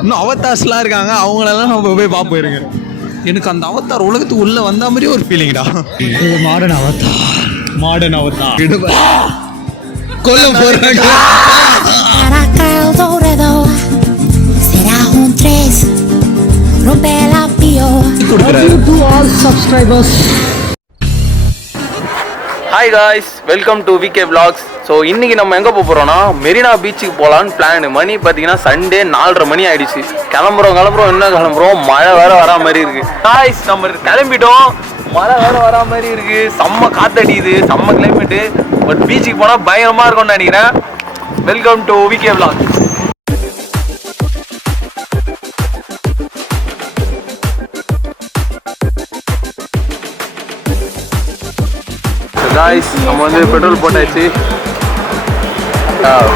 இன்னும் அவதார்ஸ்லாம் இருக்காங்க, அவங்களெல்லாம் நம்ம போய் பார்ப்போம். எனக்கு அந்த அவதார் உலகத்துக்கு உள்ள வந்த மாதிரி ஒரு ஃபீலிங்டா. இது மாடர்ன் அவதார் கொல்ல போறாங்க. Hi guys, welcome to VK vlogs. So இன்றைக்கி நம்ம எங்கே போகிறோன்னா மெரினா பீச்சுக்கு போகலான்னு பிளான். மணி பார்த்தீங்கன்னா சண்டே 4:30 மணி ஆகிடுச்சு. கிளம்புறோம் என்ன கிளம்புறோம், மழை வேறு வரா மாதிரி இருக்குது. காய்ஸ் நம்ம கிளம்பிட்டோம், மழை வேறு வரா மாதிரி இருக்குது. செம்ம காற்றடிக்குது, செம்ம கிளைமேட்டு. பட் பீச்சுக்கு போனால் பயங்கரமாக இருக்கும்னு நினைக்கிறேன். Welcome to VK vlogs. Guys நம்ம வந்து பெட்ரோல் போட்டாச்சு.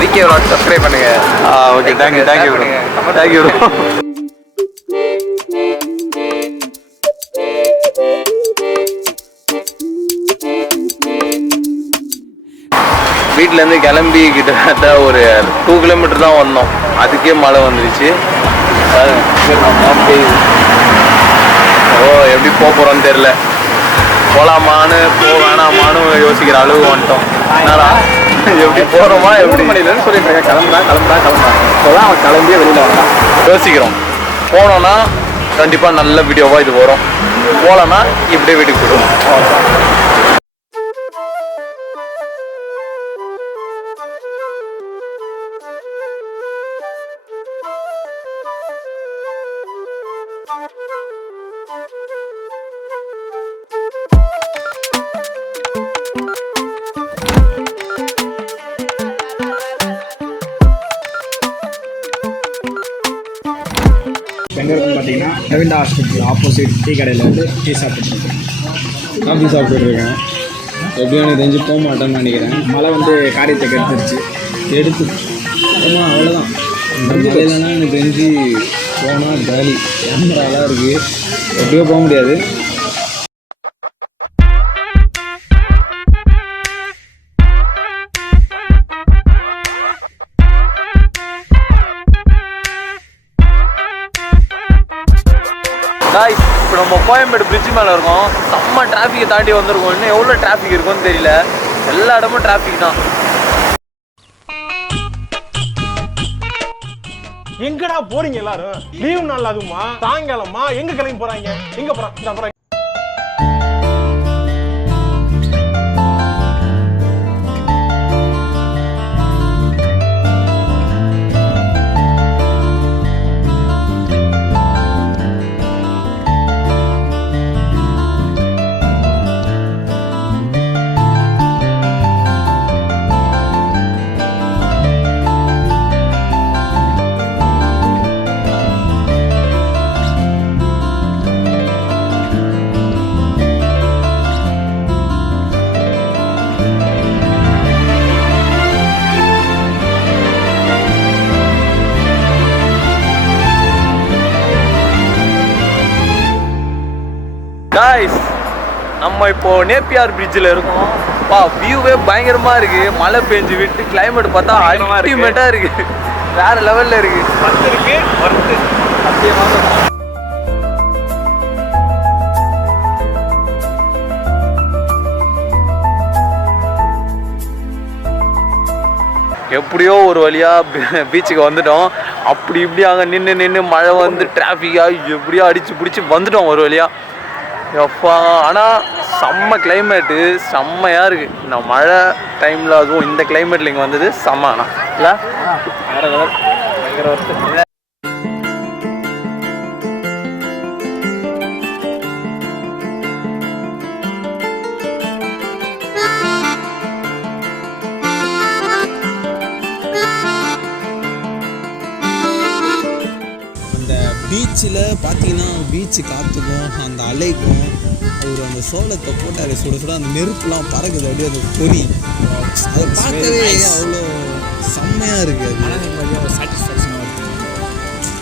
விகே vlogs சப்ஸ்கிரைப் பண்ணுங்க. Okay, thank you bro. வீட்டிலேருந்து கிளம்பி கிட்டத்தட்ட ஒரு 2 கிலோமீட்டர் தான் வந்தோம். அதுக்கே மழை வந்துருச்சு. எப்படி போகிறோன்னு தெரில. போகலாமான்னு வேணாமான்னு யோசிக்கிற அளவு வந்துட்டோம். என்னடா எப்படி போகிறோமா, எப்படி மணிலேருந்து சொல்லிட்டு இருக்கேன். கிளம்புறா இப்போதான் அவன் கிளம்பியே வெளியில் வந்தான். யோசிக்கிறோம். போனோன்னா கண்டிப்பாக நல்ல வீடியோவாக இது வரும். போகலன்னா இப்படியே வீட்டுக்கு போயிடுவோம். எங்கே இருக்குன்னு பார்த்தீங்கன்னா ரவீந்தா ஹாஸ்பிட்டல் ஆப்போசிட் டீ கடையில் வந்து டீ சாப்பிட்டுருக்கேன். காஃபி சாப்பிட்டுருக்கேன். எப்படியும் எனக்கு தெரிஞ்சு போக மாட்டேன்னு நினைக்கிறேன். மழை வந்து காரியத்தை எடுத்து ஆமாம், அவ்வளோதான். இந்த மழையிலலாம் எனக்கு தெரிஞ்சு போனால் காலி. கேமராலாம் இருக்குது, எப்படியோ போக முடியாது. காய்ஸ் இப்போ நம்ம கோயம்பேடு பிரிட்ஜ் மேலே இருக்கோம். செம்ம டிராஃபிக்கை தாண்டி வந்திருக்கோம். இன்னும் எவ்வளோ டிராஃபிக் இருக்குன்னு தெரியல. எல்லா இடமும் டிராஃபிக் தான். எங்கடா போறீங்க எல்லாரும்? லீவ் நாள் அதுமா சாயங்காலமா எங்க கிளம்பி போறாங்க? எங்க போறாங்க? காய்ஸ் நம்ம இப்போ நேப்பியார் பிரிட்ஜில் இருக்கோம். வியூவே பயங்கரமாக இருக்குது. மழை பெஞ்சு விட்டு கிளைமேட் பார்த்தா அல்டிமேட்டாக இருக்குது. வேறு லெவலில் இருக்குது. ஒர்த்து சத்தியமாக. எப்படியோ ஒரு வழியாக பீச்சுக்கு வந்துட்டோம். அப்படி இப்படி அங்கே நின்று மழை வந்து டிராஃபிக்காக எப்படியோ அடித்து பிடிச்சி வந்துட்டோம் ஒரு வழியாக. எப்பா ஆனால் செம்ம கிளைமேட்டு, செம்மையாக இருக்குது. இந்த மழை டைமில் அதுவும் இந்த கிளைமேட்டில் இங்கே வந்தது செம்ம. ஆனால் இல்லை வேறு பயங்கர வருது. பீச்சில் பார்த்தீங்கன்னா பீச்சு காற்றுக்கும் அந்த அலைக்கும் அவர் அந்த சோளத்தை போட்டார் சுட சுட அந்த நெருப்புலாம் பறக்குது. அப்படியே அந்த பொறி அதை பார்க்கவே அவ்வளோ செம்மையாக இருக்குது. அது சாட்டிஸ்ஃபேக்ஷனாக இருக்குது.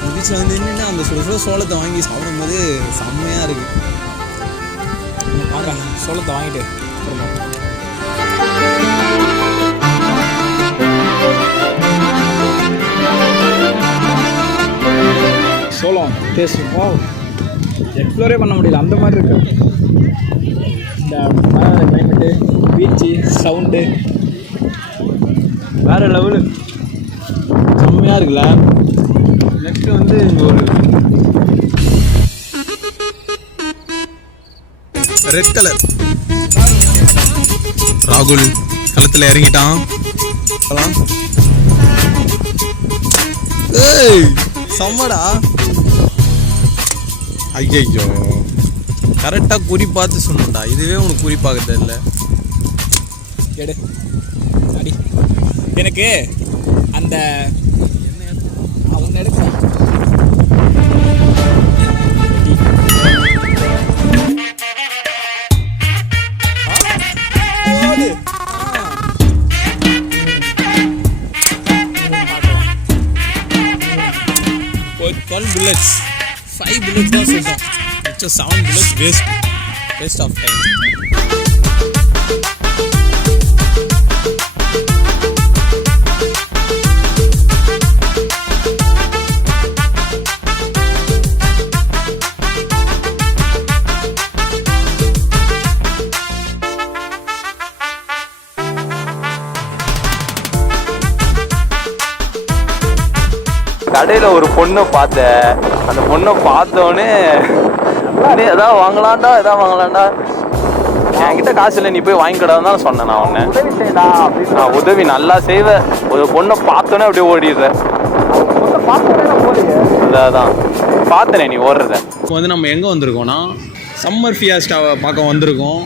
அந்த பீச்சில் வந்து என்னென்னா அந்த சுட சுட சோளத்தை வாங்கி சாப்பிடும் போது செம்மையாக இருக்குது. சோளத்தை வாங்கிட்டு சோளம் டேஸ்ட் எக்ஸ்ப்ளோரே பண்ண முடியல, அந்த மாதிரி இருக்கு. இந்த மழை கிளைமேட்டு, பீச்சு, சவுண்டு வேறு லெவலு, செம்மையாக இருக்குல்ல. நெக்ஸ்ட்டு வந்து இங்கே ஒரு ரெட் கலர் ராகுல் களத்தில் இறங்கிட்டான். ஏய் செம்மடா. ஐயோ கரெக்டாக குறி பார்த்து சொன்னடா, இதுவே உனக்கு குறி பார்க்க தெரியல. எடு அடி எனக்கு அந்த ஒன்று எடுக்கிறேன். ஒரு 12 bullets 5 bullets தான் சொல்லிட்டோம். மிச்சம் 7 bullets waste of time. கடையில் ஒரு பொண்ணை பார்த்தேன். அந்த பொண்ணை பார்த்தோன்னே எதாவது வாங்கலாம்டா என்கிட்ட காசு இல்லை, நீ போய் வாங்கிக்கடான்னு தான் சொன்னேன். நான் ஒன்று நான் உதவி நல்லா செய்வேன். ஒரு பொண்ணை பார்த்தோன்னே அப்படியே ஓடிடுறேன். அதான் பார்த்தனே நீ ஓடுறத. இப்போ வந்து நம்ம எங்கே வந்திருக்கோம்னா சம்மர் ஃபியாஸ்டாவை பார்க்க வந்திருக்கோம்.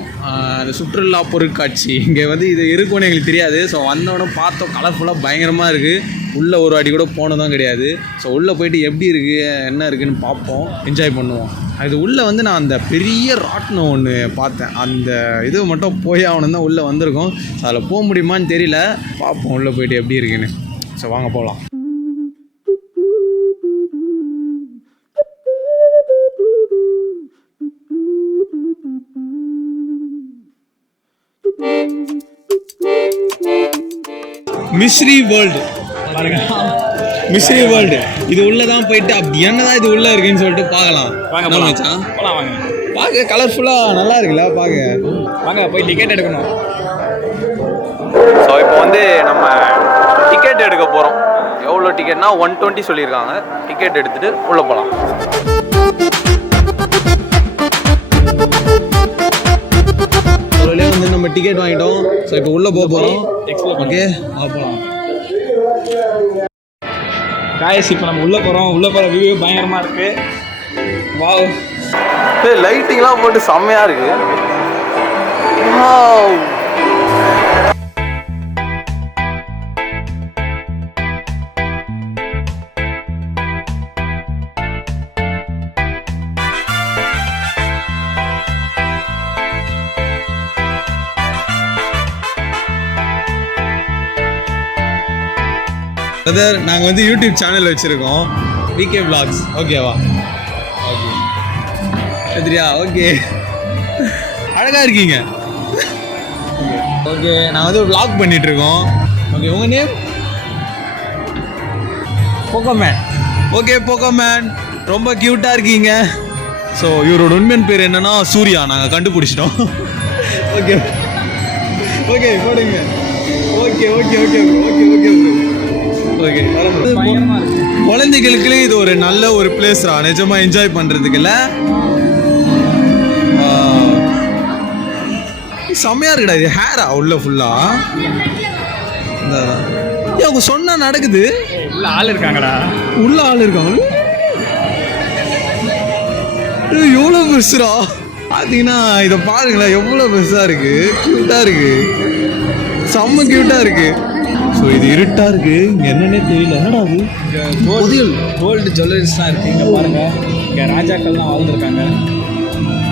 அந்த சுற்றுலா பொருட்காட்சி இங்கே வந்து இது இருக்குன்னு எங்களுக்கு தெரியாது. ஸோ வந்தோடனே பார்த்தோம், கலர்ஃபுல்லாக பயங்கரமாக இருக்குது. உள்ளே ஒரு வாட்டி கூட போனதும் கிடையாது. ஸோ உள்ளே போயிட்டு எப்படி இருக்குது என்ன இருக்குதுன்னு பார்ப்போம், என்ஜாய் பண்ணுவோம். அது உள்ளே வந்து நான் அந்த பெரிய ராட்டினம் ஒன்று பார்த்தேன். அந்த இது மட்டும் போய் ஆகணும் தான் உள்ளே வந்திருக்கோம். ஸோ அதில் போக முடியுமான்னு தெரியல, பார்ப்போம் உள்ளே போயிட்டு எப்படி இருக்குன்னு. ஸோ வாங்க போகலாம். மிஸ்ரி வேர்ல்டு பாருங்க, மிஸ்ரி வேர்ல்டு. இது உள்ளதான் போயிட்டு அப்படி என்னதான் இது உள்ள இருக்குன்னு சொல்லிட்டு பார்க்கலாம். வாங்க பார்க்க கலர்ஃபுல்லாக நல்லா இருக்குல்ல, பார்க்க வாங்க போய் டிக்கெட் எடுக்கணும். ஸோ இப்போ வந்து நம்ம டிக்கெட் எடுக்க போகிறோம். எவ்வளோ டிக்கெட்னா 120 சொல்லியிருக்காங்க. டிக்கெட் எடுத்துகிட்டு உள்ளே போகலாம். வந்து நம்ம டிக்கெட் வாங்கிட்டோம். ஸோ இப்போ உள்ளே போக போகிறோம். ஓகே போகலாம். காய்ஸ் இப்போ நம்ம உள்ளே போகிறோம். உள்ளே போகிற வியூ பயங்கரமாக இருக்குது. வாவ், லைட்டிங்லாம் போட்டு செம்மையாக இருக்குது. பிரதர், நாங்கள் வந்து யூடியூப் சேனல் வச்சுருக்கோம், விகே விளாக்ஸ். ஓகேவா? ஓகே சரியா? ஓகே, அழகாக இருக்கீங்க. ஓகே, நாங்கள் வந்து விளாக் பண்ணிகிட்ருக்கோம். ஓகே, உங்கள் நேம்? போக்கோமேன். ஓகே போக்கோமேன், ரொம்ப க்யூட்டாக இருக்கீங்க. ஸோ இவரோட உண்மையான பேர் என்னென்னா சூர்யா. நாங்கள் கண்டுபிடிச்சிட்டோம். ஓகே ஓகே போடுங்க. Okay okay okay okay okay okay. குழந்தைகளுக்கு இது ஒரு நல்ல ஒரு பிளேஸ்ரா, நிஜமா என்ஜாய் பண்றதுக்குல்ல. செம்மையா இருக்குடா. இது ஹேரா உள்ள ஃபுல்லா? அவங்க சொன்னா நடக்குது. உள்ள ஆள் இருக்காங்கடா. உள்ள ஆள் இருக்காங்க. எவ்வளோ பெருசுரா பார்த்தீங்கன்னா. இதை பாருங்களேன், எவ்வளோ பெருசாக இருக்கு. க்யூட்டா இருக்கு, செம்ம க்யூட்டா இருக்கு. ஸோ இது இருட்டாக இருக்குது, இங்கே என்னன்னே தெரியல. என்னடா அது? கோல்டு ஜுவல்லரிஸ்லாம் இருக்குது இங்கே பாருங்கள். இங்கே ராஜாக்கள்லாம் வாழ்ந்துருக்காங்க.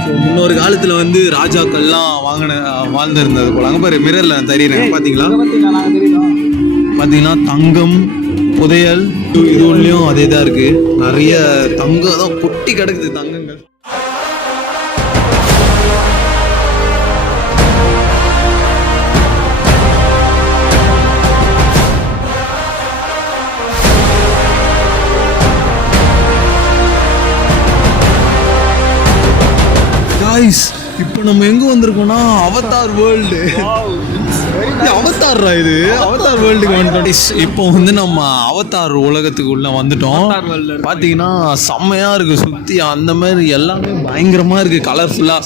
ஸோ முன்னொரு காலத்தில் வந்து ராஜாக்கள்லாம் வாழ்ந்துருந்தது போல. அங்கே பாரு, மிரரில் தெரியுறேன் பார்த்தீங்களா? பார்த்தீங்கன்னா தங்கம் புதையல் இது உள்ளேயும் அதே தான் இருக்குது. நிறைய தங்கம் தான் கொட்டி கிடக்குது, தங்கங்கள். நம்ம எங்க வந்திருக்கோம்னா அவதார் வேர்ல்டு. அவதார்ரா இது, அவதார் வேர்ல்டுக்கு வந்துட்டோம். இப்போ வந்து நம்ம அவதார் உலகத்துக்கு உள்ள வந்துட்டோம். பாத்தீங்கன்னா செம்மையா இருக்கு, சுத்தி அந்த மாதிரி எல்லாமே பயங்கரமா இருக்கு, கலர்ஃபுல்லா.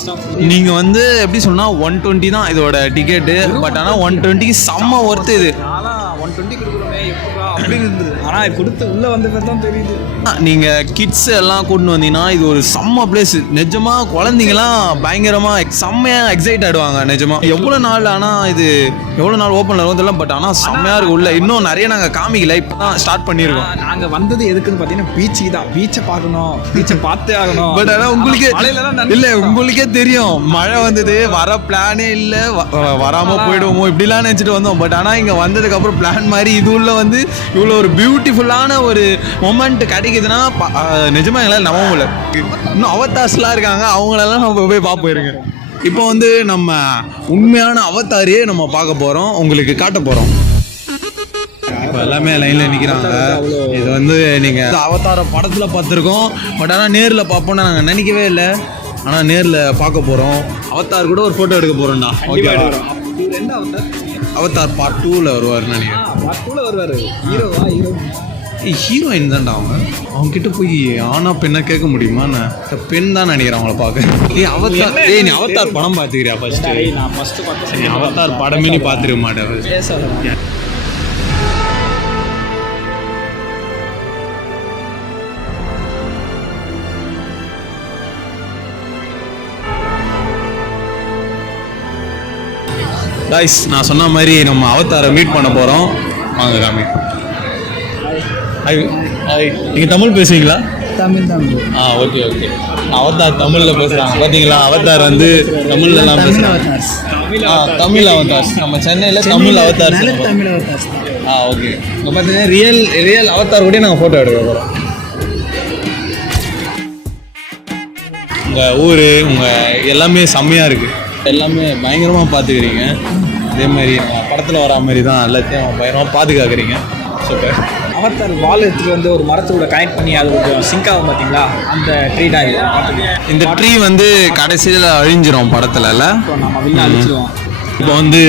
நீங்க வந்து எப்படி சொன்னா 120 தான் இதோட டிக்கெட்டு. பட் ஆனா 120 செம்ம ஒர்த்து இது. 120 கொடுக்குறோமே எப்படா அப்படி இருந்தது. ஆனால் கொடுத்து உள்ளே வந்த பேர் தான் தெரியுது. நீங்கள் கிட்ஸ் எல்லாம் கூட்டின்னு வந்தீங்கன்னா இது ஒரு செம்ம பிளேஸ். நிஜமாக குழந்தைங்களாம் பயங்கரமாக செம்மையாக எக்ஸைட் ஆகிடுவாங்க. நிஜமாக எவ்வளோ நாள், ஆனால் இது எவ்வளோ நாள் ஓப்பனில் இருக்கும் தெரியல. பட் ஆனால் செம்மையாக இருக்கு உள்ள. இன்னும் நிறைய நாங்கள் காமிக்கல, இப்போ தான் ஸ்டார்ட் பண்ணியிருக்கோம். நாங்கள் வந்தது எதுக்குன்னு பார்த்தீங்கன்னா பீச்சுக்கு தான். பீச்சை பார்க்கணும், பீச்சை பார்த்தே ஆகணும். பட் ஆனால் உங்களுக்கே இல்லை, உங்களுக்கே தெரியும் மழை வந்தது, வர பிளானே இல்லை, வராமல் போயிடுவோமோ இப்படிலாம் நினச்சிட்டு வந்தோம். பட் ஆனால் இங்கே வந்ததுக்கப்புறம் பிளான் மாதிரி இது உள்ள வந்து இவ்வளோ ஒரு பியூட்டிஃபுல்லான ஒரு மொமெண்ட் கிடைக்குதுன்னா நிஜமாக எங்களால் நம்ப முடியல. இன்னும் அவதார்ஸ்லாம் இருக்காங்க, அவங்களெல்லாம் நம்ம போய் பார்ப்போம். இப்போ வந்து நம்ம உண்மையான அவதாரையே நம்ம பார்க்க போகிறோம், உங்களுக்கு காட்ட போகிறோம். இப்போ எல்லாமே லைனில் நிற்கிறாங்க. இது வந்து நீங்கள் அவதார படத்தில் பார்த்துருக்கோம். பட் ஆனால் நேரில் பார்ப்போம்னா நாங்கள் நினைக்கவே இல்லை. ஆனால் நேரில் பார்க்க போகிறோம். அவதார் கூட ஒரு ஃபோட்டோ எடுக்க போகிறோம்டா. ஓகே, அவதார் பார்ட் 2ல வருவார் நினைக்கிறேன். பார்ட் 2ல வருவார். ஹீரோவா? ஹீரோயின் தான்டா அவங்க கிட்ட போய் ஆனா பெண்ணா கேட்க முடியுமா? நான் பெண் தான் நினைக்கிறேன் அவங்கள பார்க்க. அவதார், நீ அவதார் படம் பார்த்துக்கிறியா? ஃபர்ஸ்ட் பார்த்தேன். அவதார் படமே நீ பார்த்துருக்க மாட்டேன். கைஸ், நான் சொன்ன மாதிரி நம்ம அவதாரை மீட் பண்ண போகிறோம். வாங்க காமி. நீங்கள் தமிழ் பேசுவீங்களா? தமிழ். ஓகே. அவதார் தமிழில் பேசுகிறாங்க பார்த்தீங்களா? அவதார் வந்து தமிழ்லாம் பேசுகிறாங்க. தமிழ் அவதார். நம்ம சென்னையில் தமிழ் அவதார். ஓகே. இப்போ பார்த்தீங்கன்னா ரியல் அவதார் கூட நாங்கள் ஃபோட்டோ எடுக்க போகிறோம். உங்கள் ஊர், உங்கள் எல்லாமே செம்மையாக இருக்குது. எல்லாமே பயங்கரமாக பார்த்துக்கிறீங்க. அதே மாதிரி படத்தில் வரா மாதிரி தான் எல்லாத்தையும் பயங்கரமாக பாதுகாக்கிறீங்க. சூப்பர். அவதார் வால் எடுத்துட்டு வந்து ஒரு மரத்தோட கனெக்ட் பண்ணி அது கொஞ்சம் சிங்க் ஆகும் பார்த்தீங்களா? அந்த ட்ரீ தான் இது. இந்த ட்ரீ வந்து கடைசியில் அழிஞ்சிரும் படத்தில் இல்லை? நம்ம வெளில அழிச்சிடுவோம். இப்போ வந்து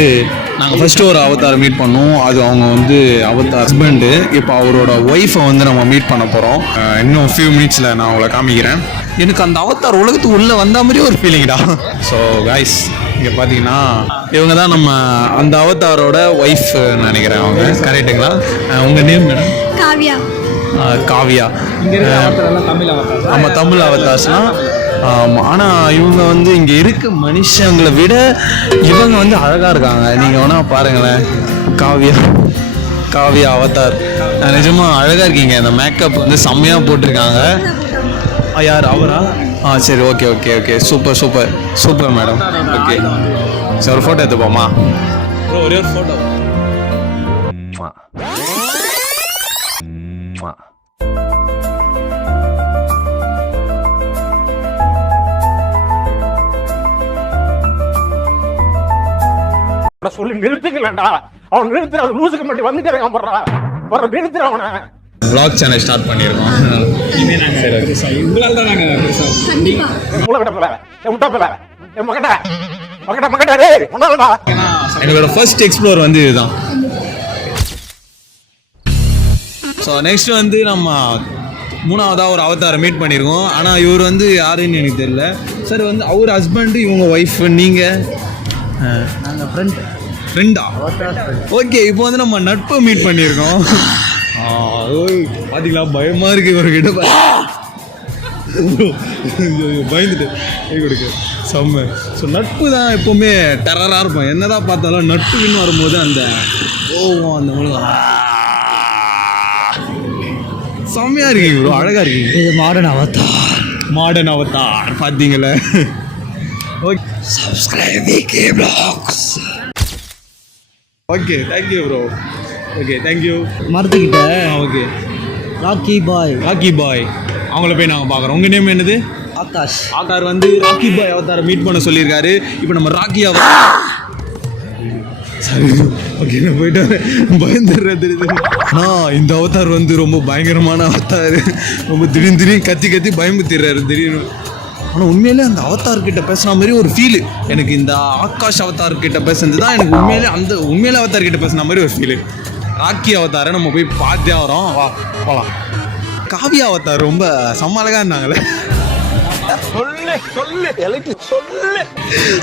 நாங்கள் ஃபஸ்ட்டு ஒரு அவதாரை மீட் பண்ணோம். அது அவங்க வந்து அவதார் ஹஸ்பண்டு. இப்போ அவரோட ஒய்ஃபை வந்து நம்ம மீட் பண்ண போகிறோம். இன்னும் ஃபியூ மினிட்ஸில் நான் அவங்கள காமிக்கிறேன். எனக்கு அந்த அவதார் உலகத்துக்கு உள்ளே வந்த மாதிரி ஒரு ஃபீலிங்டா. ஸோ கைஸ், இங்கே பார்த்தீங்கன்னா இவங்க தான் நம்ம அந்த அவதாரோட ஒய்ஃப் நினைக்கிறேன். அவங்க கரெக்டுங்களா? உங்கள் name madam? Kavya. Kavya. Tamil Avatar. ஆமாம், தமிழ் அவதார்ஸ்லாம். ஆமாம். ஆனால் இவங்க வந்து இங்கே இருக்க மனுஷங்களை விட இவங்க வந்து அழகாக இருக்காங்க. நீங்கள் வேணால் பாருங்களேன். காவ்யா அவதார் நிஜமாக அழகாக இருக்கீங்க. அந்த மேக்கப் வந்து செம்மையாக போட்டிருக்காங்க. யார் அவரா? சரி, ஓகே. Super madam. ஓகே, சரி ஒரு ஃபோட்டோ எடுத்துப்போமா? ஒரே ஒரு ஃபோட்டோ. சொல்லி நிறுத்துக்கலடா. அவன் நிறுத்துற லூசுக்கு மட்டும் வந்துட்டே இருக்கான். போடுறா நிறுத்துற அவனை. vlog சேனல் ஸ்டார்ட் பண்ணியிருக்கோம். உங்களால் தான் நாங்கள் எங்களோட ஃபர்ஸ்ட் எக்ஸ்ப்ளோர் வந்து இதுதான். ஸோ நெக்ஸ்ட் வந்து நம்ம மூணாவதாக ஒரு அவதாரை மீட் பண்ணியிருக்கோம். ஆனால் இவர் வந்து யாருன்னு எனக்கு தெரியல. சார் வந்து அவர் ஹஸ்பண்டு, இவங்க ஒய்ஃப், நீங்கள் நாங்கள் ஃப்ரெண்டா? ஓகே. இப்போ வந்து நம்ம நட்பை மீட் பண்ணியிருக்கோம். பார்த்தீங்களா? பயமாக இருக்கு இவர்கிட்ட. பயந்துட்டு கொடுக்க செம்ம. ஸோ நட்பு தான் எப்போவுமே டெரராக இருக்கும். என்னதான் பார்த்தாலும் நட்புன்னு வரும்போது அந்த கோவம், அந்த செம்மையாக இருக்கீங்க ப்ரோ, அழகாக இருக்கீங்க. இது மாடர்ன் அவதார் பார்த்தீங்களே. Okay, subscribe VK vlogs. Okay, thank you bro. Okay, thank you. மரத்துக்கிட்ட ஓகே, ராக்கி பாய் அவங்கள போய் நாங்கள் பார்க்குறோம். உங்கள் நேம் என்னது? ஆகார் வந்து ராக்கி பாய் அவதாரை மீட் பண்ண சொல்லியிருக்காரு. இப்போ நம்ம ராக்கி சரி, ஓகே, நான் போயிட்டு பயந்துடுறது. ஆனால் இந்த அவதார் வந்து ரொம்ப பயங்கரமான அவதார். ரொம்ப திடீர்னு கத்தி பயமுத்திடுறாரு திடீர்னு. ஆனால் உண்மையிலே அந்த அவதார் கிட்ட பேசுன மாதிரி ஒரு ஃபீலு எனக்கு. இந்த ஆகாஷ் அவதார் கிட்ட பேசுனது தான் எனக்கு உண்மையிலே அவதார் கிட்ட பேசுன மாதிரி ஒரு ஃபீலு. ராக்கி அவதாரை நம்ம போய் பார்த்தே வரோம். வா போகலாம். காவியா அவதார் ரொம்ப சமாளகா இருந்தாங்களே.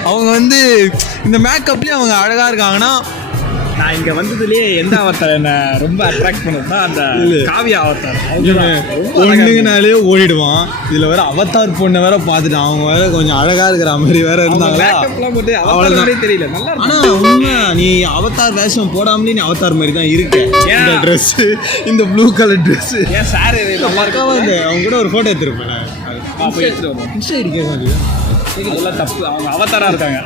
அவங்க வந்து இந்த மேக்கப்லேயே அவங்க அழகாக இருக்காங்கன்னா, நான் இங்கே வந்ததுலேயே எந்த அவதார் என்ன ரொம்ப அட்ராக்ட் பண்ணதுன்னா அந்த காவியா அவதார். பொண்ணுங்கனாலே ஓடிடுவான். இதில் வேற அவதார் பொண்ணை வேற பார்த்துட்டான். அவங்க வேற கொஞ்சம் அழகாக இருக்கிற மாதிரி வேற இருந்தாங்களா. அவ்வளோதான் தெரியல. நல்லா ஆனால் உண்மை நீ அவதார் வேஷம் போடாமலே நீ அவதார் மாதிரி தான் இருக்க. இந்த ட்ரெஸ்ஸு, இந்த ப்ளூ கலர் ட்ரெஸ்ஸு, ஏன் சார் வந்து அவங்க கூட ஒரு ஃபோட்டோ எடுத்துருப்பேன். இன்ஸ்டா அடிக்க அதெல்லாம் தப்பு. அவங்க அவதாரா இருக்காங்க.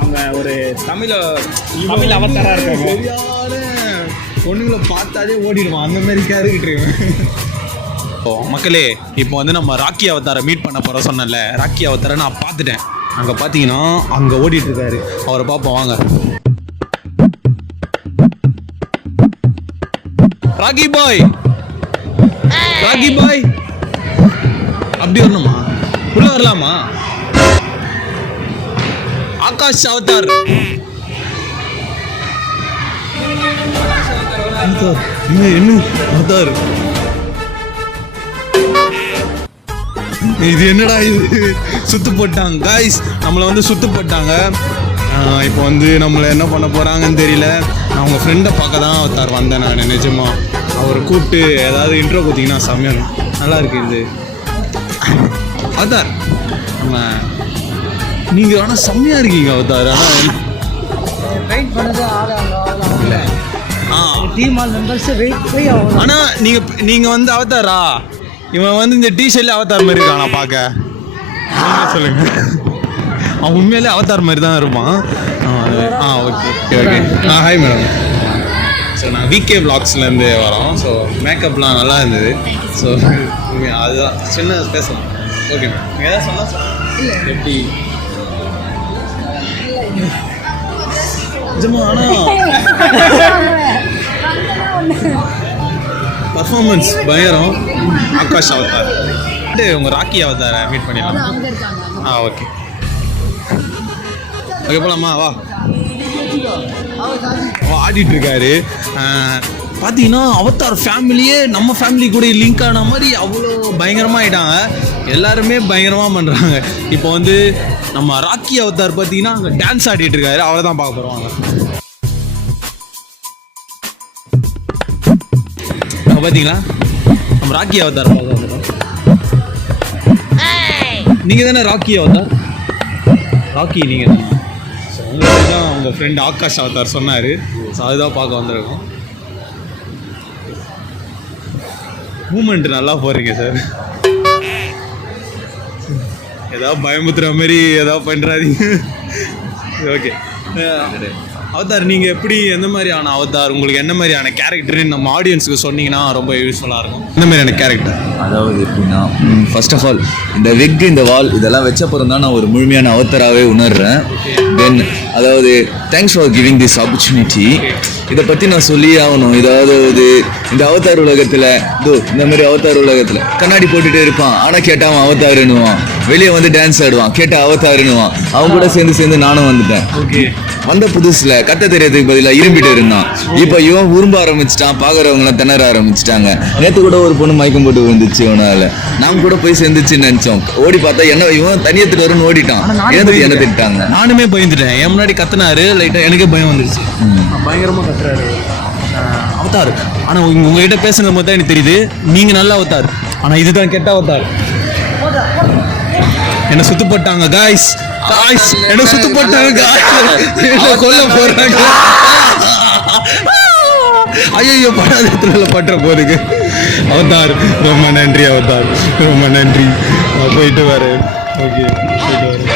அவங்க ஒரு தமிழ் அவதாரா இருக்காங்க. பொண்ணுங்களை பார்த்தாலே ஓடிடுவான். அந்த மாதிரி கேரக்டர். மக்களே, இப்போ வந்து நம்ம ராக்கி அவதாரை மீட் பண்ண போகிறோம் சொன்னல. ராக்கி அவதாரை நான் பார்த்துட்டேன். அங்கே பார்த்தீங்கன்னா அங்கே ஓடிட்டு இருக்காரு. அவரை பார்ப்போம் வாங்க. ராக்கி பாய், ராக்கி பாய் அப்படி வரணுமா? உள்ள வரலாமா? ஆகாஷ் அவதார் என்ன அவதார்? இது என்னடா இது? சுத்து போட்டாங்க காய்ஸ். நம்மளை வந்து சுத்து போட்டாங்க. இப்போ வந்து நம்மளை என்ன பண்ண போகிறாங்கன்னு தெரியல. நான் உங்கள் ஃப்ரெண்டை பார்க்க தான் அவதார் வந்தேன். நான் நிஜமா அவரை கூப்பிட்டு ஏதாவது இன்ட்ரோ கொடுத்தீங்கன்னா செம்மையாக நல்லா இருக்கு. இது அவதார் நம்ம நீங்கள் ஆனால் செம்மையாக இருக்கீங்க அவதார். ஆனால் நீங்கள் வந்து அவதாரா? இவன் வந்து இந்த டிஷர்ட்ல அவதார் மாதிரி இருக்கானா பார்க்க? சொல்லுங்க. அவன் உண்மையிலே அவதார் மாதிரி தான் இருப்பான். Okay okay. Hi madam. So நான் விகே விளாக்ஸ்லேருந்து வரோம். ஸோ மேக்கப்லாம் நல்லா இருந்தது. ஸோ அதுதான் சின்ன பேசலாம். Okay ma'am. நீங்கள் எதாவது சொன்னால் சார் எப்படி நிஜமா? ஆனால் பர்ஃபார்மன்ஸ் பயங்கரம். ஆகாஷ் அவதார் உங்கள் ராக்கி அவதாரை மீட் பண்ணிடலாம். ஓகே ஓகே போகலாமா? வா. ஆடிட்டு இருக்காரு. பார்த்தீங்கன்னா அவதார் ஃபேமிலியே நம்ம ஃபேமிலி கூட லிங்க் ஆன மாதிரி அவ்வளோ பயங்கரமாக ஆகிட்டாங்க. எல்லாருமே பயங்கரமாக பண்ணுறாங்க. இப்போ வந்து நம்ம ராக்கி அவதார் பார்த்தீங்கன்னா அங்கே டான்ஸ் ஆடிட்டு இருக்காரு. அவரை தான் பார்க்க போகிறோம். அங்கே பார்த்தீங்களா நம்ம ராக்கி அவதார் பார்க்க வந்துடும். நீங்கள் தானே ராக்கி அவதார்? ராக்கி நீங்கள் தான். ஸோ உங்களுக்கு தான் உங்கள் ஃப்ரெண்ட் ஆகாஷ் அவதார் சொன்னார். ஸோ அதுதான் பார்க்க வந்துருக்கோம். மூமெண்ட் நல்லா போகிறீங்க சார். ஏதாவது பயமுத்துற மாதிரி ஏதாவது பண்ணுறாதீங்க. ஓகே அவதார், நீங்கள் எப்படி எந்த மாதிரியான அவதார், உங்களுக்கு என்ன மாதிரியான கேரக்டர்னு நம்ம ஆடியன்ஸுக்கு சொன்னீங்கன்னா ரொம்ப யூஸ்ஃபுல்லாக இருக்கும். எந்த மாதிரியான கேரக்டர்? அதாவது எப்படின்னா, ஃபர்ஸ்ட் ஆஃப் ஆல் இந்த வெக், இந்த வால் இதெல்லாம் வச்சப்பறம் தான் நான் ஒரு முழுமையான அவதாராகவே உணர்றேன். தென் அதாவது thanks for giving this opportunity. இதை பற்றி நான் சொல்லியே ஆகணும். இதாவது இந்த அவதார் உலகத்தில் இந்த மாதிரி அவதார் உலகத்தில் கண்ணாடி போட்டுகிட்டே இருப்பான். ஆனால் கேட்டால் அவன் அவதாருன்னுவான். வெளியே வந்து டான்ஸ் ஆடுவான். கேட்டால் அவதாருன்னுவான். அவங்க கூட சேர்ந்து நானும் வந்துட்டேன். ஓகே. வந்த புதுசுல கத்த தெரியறதுக்கு பதிலாக இரும்பிட்டு இருந்தான். இப்போ இவன் உரும்ப ஆரம்பிச்சிட்டான். பாக்குறவங்களாம் திணற ஆரம்பிச்சிட்டாங்க. நேற்று கூட ஒரு பொண்ணு மயக்கம் போட்டு விழுந்துச்சு. இவனால நாம கூட போய் சேர்ந்துச்சுன்னு நினைச்சோம். ஓடி பார்த்தா என்ன இவன் தனியத்துட்டு வரும்னு ஓடிட்டான். என்ன திட்டாங்க. நானுமே பயந்துட்டேன். என் முன்னாடி கத்துனாரு. லைட்டா எனக்கே பயம் வந்துருச்சு. பயங்கரமா கத்துறாரு அவதார். ஆனா உங்ககிட்ட பேசுங்க போது தான் எனக்கு தெரியுது நீங்க நல்ல அவதார். ஆனா இதுதான் கெட்ட அவதார். என்ன சுத்து போட்டாங்க காய்ஸ். என்ன சுத்து போட்டாங்க. கொல்ல போறாங்க. ஐயோ படாத இடத்துல பற்ற போதுக்கு. அவதார் ரொம்ப நன்றி. அவதார் ரொம்ப நன்றி. போயிட்டு வரேன். ஓகே போயிட்டு வரேன்.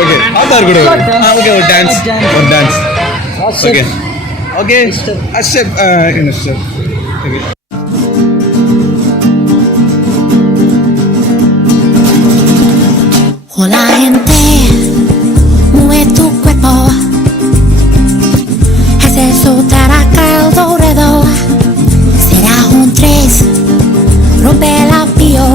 ஓகே அவதார் கூட ஓகே ஒரு டான்ஸ் ஓகே ஓகே ஸ்டெப் என்ன step. Okay Hola gente, mueve tu cuerpo, hace soltar acá alrededor. Será un tres, rompe la pio.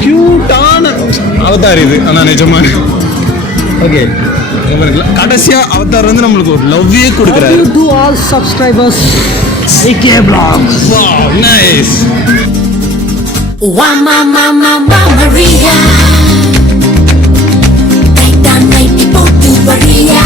க்யூட்டான அவதார் இது ஆனால் நிஜமா. ஓகே கடைசியா அவதார் வந்து நம்மளுக்கு ஒரு லவ்வே கொடுக்குறாரு. to all subscribers VK Vlogs. Wow, nice. Mama Maria. Kaitan may tipo tu Maria.